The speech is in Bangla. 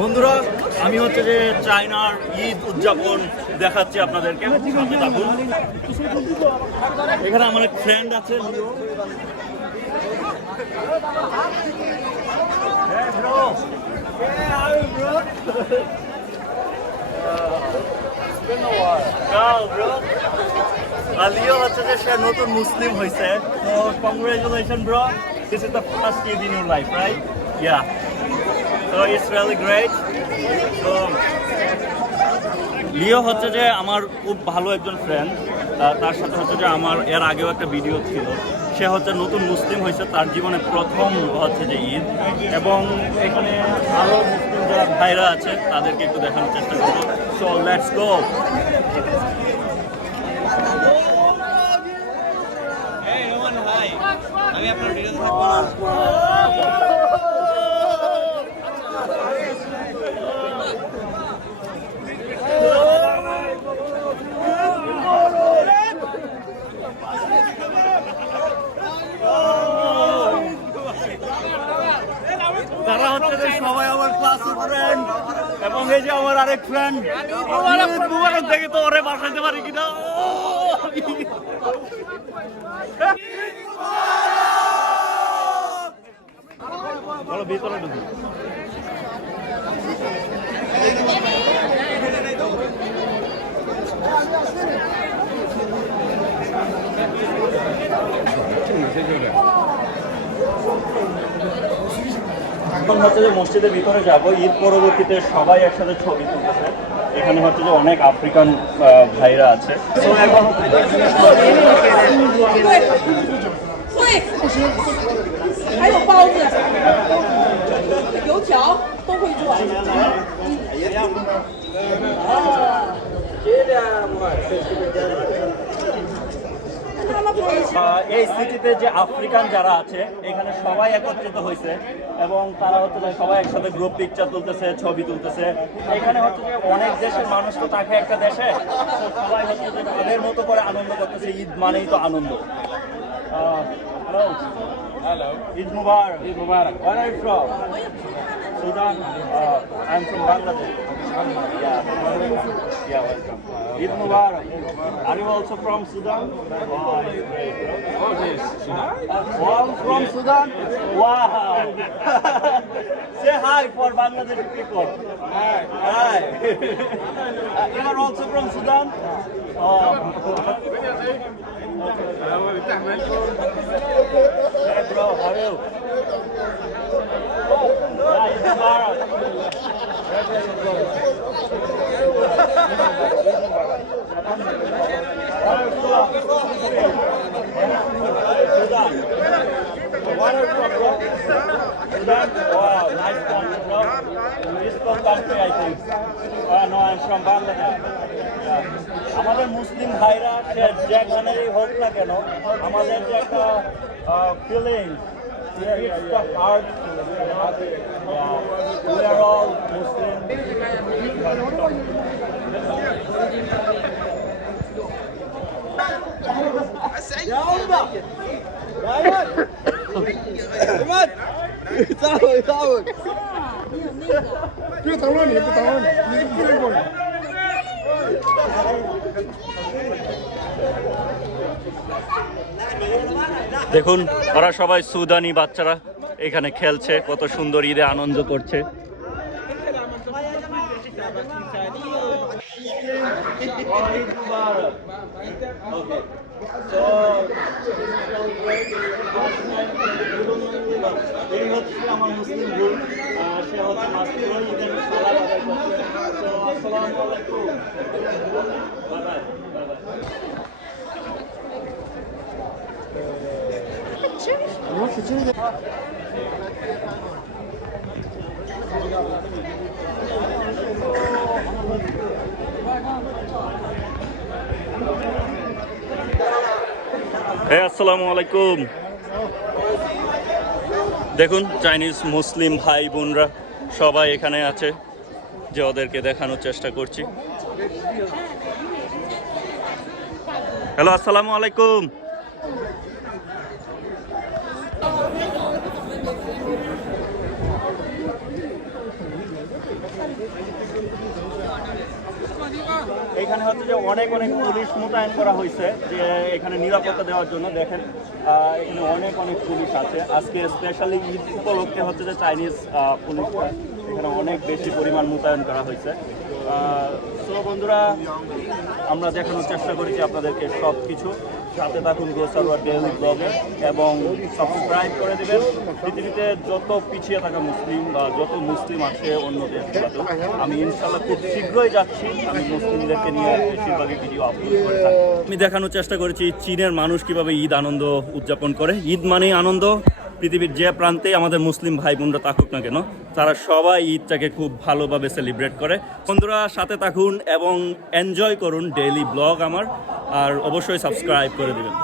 বন্ধুরা, আমি হচ্ছে যে চায়নার ঈদ উদযাপন দেখাচ্ছি আপনাদেরকে। এখানে আমার এক ফ্রেন্ড আছে. আলিও হচ্ছে যে সে নতুন মুসলিম হয়েছে তো congratulation bro this is the first in your life right yeah তো ইটস রিয়েলি গ্রেট তো লিও হচ্ছে যে আমার খুব ভালো একজন ফ্রেন্ড তার সাথে হচ্ছে যে আমার এর আগেও একটা ভিডিও ছিল। সে হচ্ছে নতুন মুসলিম হয়েছে, তার জীবনে প্রথম হচ্ছে যে ঈদ। এবং এখানে আরও মুসলিম যারা ভাইরা আছে, তাদেরকে একটু দেখানোর চেষ্টা করব। সো লেটস গো আমি আপনার ভিডিও থাকব না তারা হচ্ছে যে সবাই আমার ক্লাসের ফ্রেন্ড এবং এই যে আমার আরেক ফ্রেন্ড মুবারক দেখে তো ওরে বাসাইতে পারি কিনা? ভিতরে ঢুকি। এখন হচ্ছে যে মসজিদের ভিতরে যাব ঈদ পরবর্তীতে সবাই একসাথে ছবি তুলতেছে। এখানে হচ্ছে যে অনেক আফ্রিকান ভাইরা আছে। 会，এই সিটিতে যে আফ্রিকান যারা আছে এখানে সবাই একত্রিত হয়েছে এবং তারা হচ্ছে যে সবাই একসাথে গ্রুপ পিকচার তুলতেছে ছবি তুলতেছে। এখানে হচ্ছে যে অনেক দেশের মানুষ তো থাকে একটা দেশে সবাই হচ্ছে যে তাদের মতো করে আনন্দ করতেছে। ঈদ মানেই তো আনন্দ। Hello hello Eid from? Sudan. Uh, I'm from Bangladesh. Yeah. Welcome. Eid Mubarak. Are you also from Sudan? Oh, great. Oh, yes. Oh, I'm from Sudan? Wow. Say hi for Bangladeshi people. Hi. Hi. You are also from Sudan? Oh. Bro, how are you? Uh. আমাদের মুসলিম ভাইরা সে যেখানেই হোক না কেন আমাদের যে একটা ফিলিং দেখুন ওরা সবাই সুদানি বাচ্চারা। এখানে খেলছে কত সুন্দর ঈদে আনন্দ করছে। এই হচ্ছে আমার মুসলিম বোন আহ, সে হচ্ছে মাসুদ ঈদের সালাদ আদায় করছে তো আসসালামু আলাইকুম বাই বাই বাই বাই হ্যাঁ আসসালামু আলাইকুম। দেখুন, চাইনিজ মুসলিম ভাই বোনরা সবাই এখানে আছে, যে ওদেরকে দেখানোর চেষ্টা করছি। হ্যালো, আসসালামু আলাইকুম। এখানে হচ্ছে যে অনেক অনেক পুলিশ মোতায়েন করা হয়েছে যে এখানে নিরাপত্তা দেওয়ার জন্য। দেখেন এখানে অনেক অনেক পুলিশ আছে। আজকে স্পেশালি ঈদ উপলক্ষে হচ্ছে যে চাইনিজ পুলিশ এখানে অনেক বেশি পরিমাণ মোতায়েন করা হয়েছে। তো বন্ধুরা, আমরা দেখানোর চেষ্টা করেছি আপনাদেরকে সব কিছু সাথে থাকুন গোসারোয়ার ডেইলি ব্লগে, এবং সাবস্ক্রাইব করে দেবেন। পৃথিবীতে যত পিছিয়ে থাকা মুসলিম বা যত মুসলিম আছে অন্য দেশগুলোতেও আমি ইনশাল্লাহ খুব শীঘ্রই যাচ্ছি। আমি মুসলিমদেরকে নিয়ে বেশিরভাগই ভিডিও আপলোড করে থাকি। আমি দেখানোর চেষ্টা করেছি চীনের মানুষ কীভাবে ঈদ আনন্দ উদযাপন করে। ঈদ মানেই আনন্দ। পৃথিবীর যে প্রান্তে আমাদের মুসলিম ভাই বোনরা থাকুক না কেন, তারা সবাই ঈদটাকে খুব ভালোভাবে সেলিব্রেট করে। বন্ধুরা, সাথে থাকুন এবং এনজয় করুন ডেইলি ব্লগ আমার। আর অবশ্যই সাবস্ক্রাইব করে দেবেন।